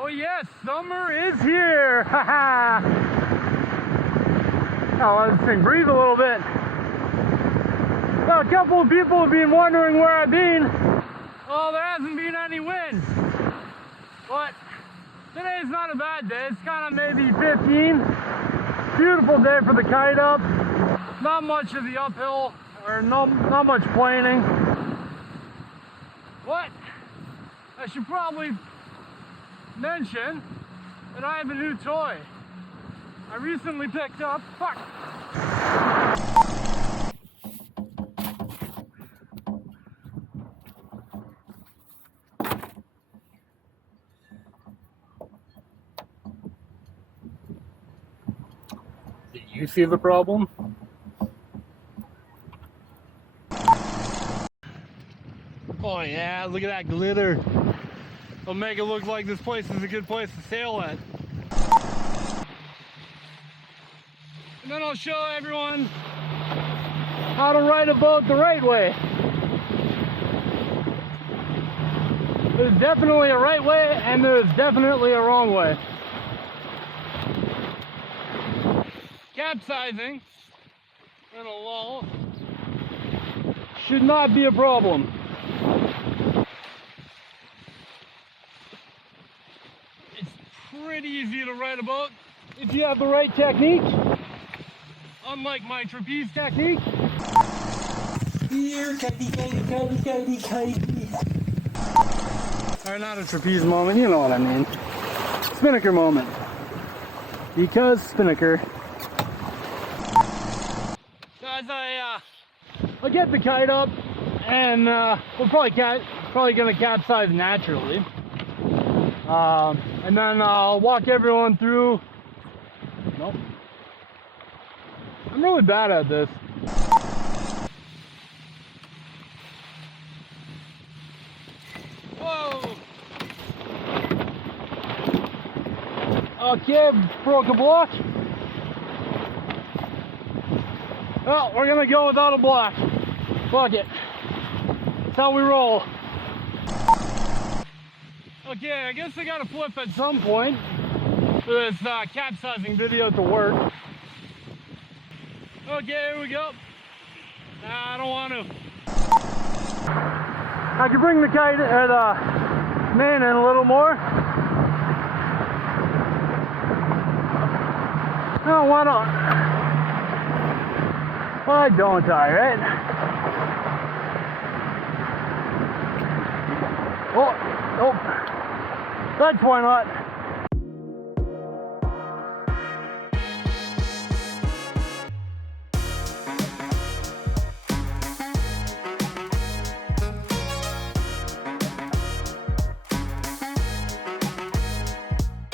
Oh yes, summer is here! Haha! I'll let this thing breathe a little bit. Well, a couple of people have been wondering where I've been. Well, there hasn't been any wind. But today's not a bad day. It's kind of maybe 15. Beautiful day for the kite up. Not much of the uphill, or not much planing. But I should probably mention that I have a new toy. I recently picked up, Did you see the problem? Oh yeah, look at that glitter. It'll make it look like this place is a good place to sail at. And then I'll show everyone how to ride a boat the right way. There's definitely a right way and there's definitely a wrong way. Capsizing in a lull should not be a problem. It's pretty easy to ride a boat if you have the right technique. Unlike my trapeze technique. Here, kitey. Or not a trapeze moment, you know what I mean. Spinnaker moment. Because spinnaker. So as I'll get the kite up, and we're probably gonna capsize naturally. And then I'll walk everyone through. Nope. I'm really bad at this. Whoa! Okay, broke a block. Well, we're gonna go without a block. Fuck it. That's how we roll. Okay, I guess I gotta flip at some point for this capsizing video to work. Okay, here we go. Nah, I don't want to. I can bring the kite or the main in a little more. Oh, why not? Why don't I, right? Oh, that's why not.